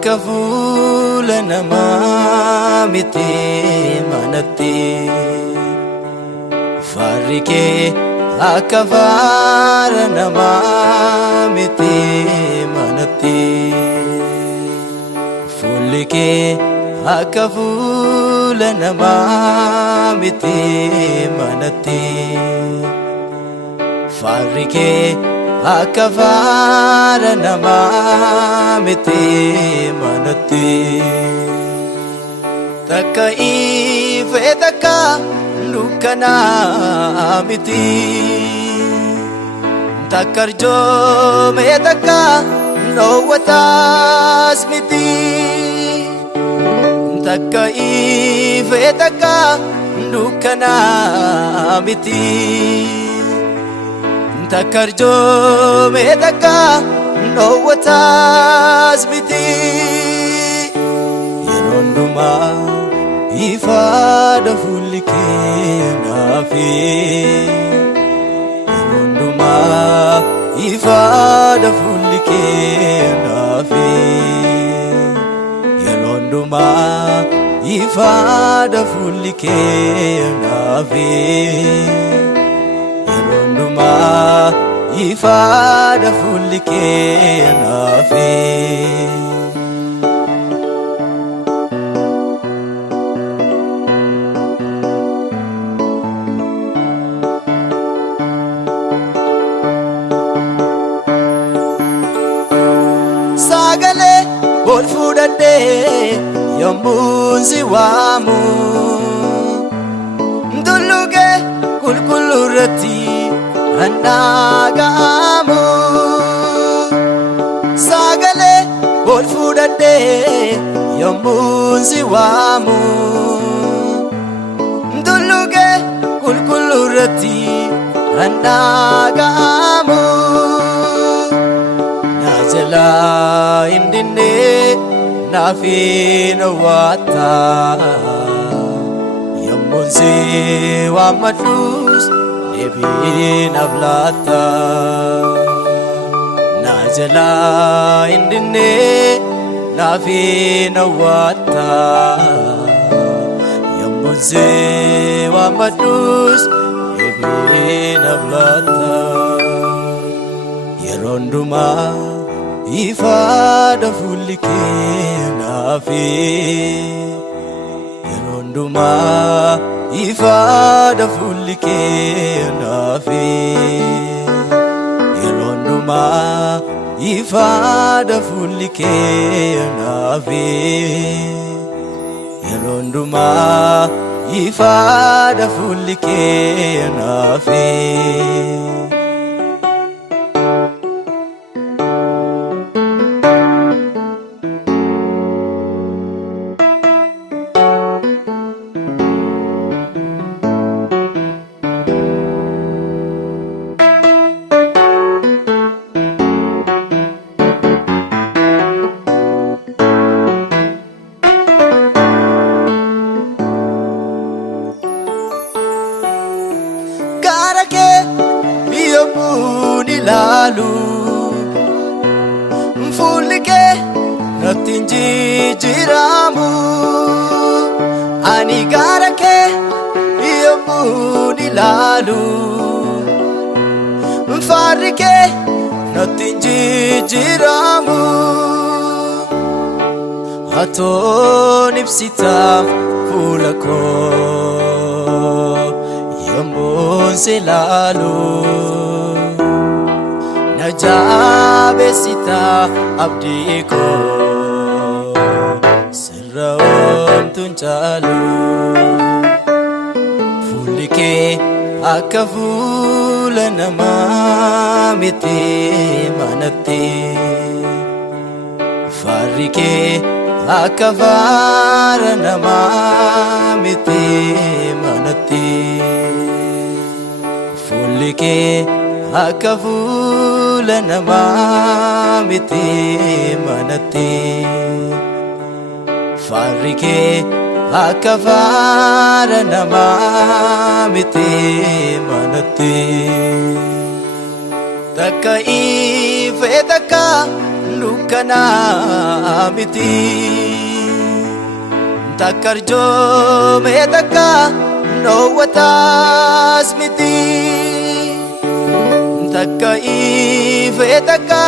akka fuula namaa miti manatti faarri kee akka faara namaa miti manatti fuulli kee akka fuula namaa miti manatti faarri kee akka faara namaa miti manatti takka ife takka dukkana miti takka arjoome takka dhoowwataas miti takka ife takka dukkana miti takka arjoome takka dhoowwataas miti yeroo hundumaa ifaadha fuulli kee naafi yeroo hundumaa ifaadha fuulli kee naafi yeroo hundumaa ifaadha fuulli kee naafi yeroo hundumaa ifaadha fuulli kee naafi sagale ol fudhadhee yommuun si waamu dullugee qulqulluu irratti handhaaga'amu sagale ol fudhadhee yommuun si waamu dullugee qulqulluu irratti handhaaga'amu jalaa hindinne naafin waata yommuun si waammadhus deebiin aflaata na jalaa hindinne naafin waata yommuun si waammadhus deebiin aflaata yeroo hundumaa ifaadha fuulli kee naafi yeroo hundumaa ifaadha fuulli kee naafi yeroo hundumaa ifaadha fuulli kee naafi yeroo hundumaa ifaadha fuulli kee naafi yommuun ilaalu fuulli kee natti hin jijjiiramu ani gara kee yommuun ilaalu faarri kee natti hin jijjiiramu atoon ibsitaa fuula koo yommuun si ilaalu na jabeessita abdii koo sirra homtuun caalu fuulli kee akka fuula namaa miti manatti faarri kee akka faara namaa miti manatti fuulli kee akka fuula namaa miti manatti faarri kee akka faara namaa miti manatti takka ife takka dukkana miti takka arjoome takka dhoowwataas miti takka ife takka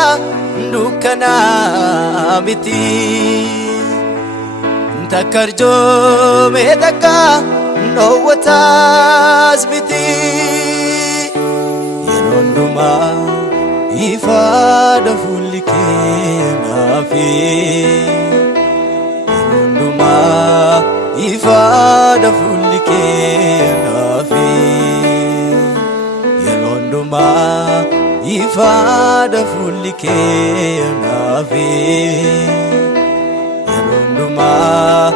dukkana miti takka arjoome takka dhoowwataas miti yeroo hundumaa ifaadha fuulli kee naafi yeroo hundumaa ifaadha fuulli kee naafi yeroo hundumaa ifaadha fuulli kee naafi yeroo hundumaa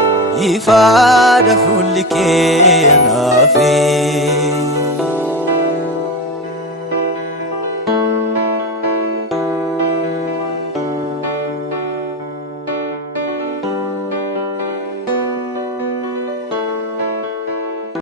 ifaadha fuulli kee naafi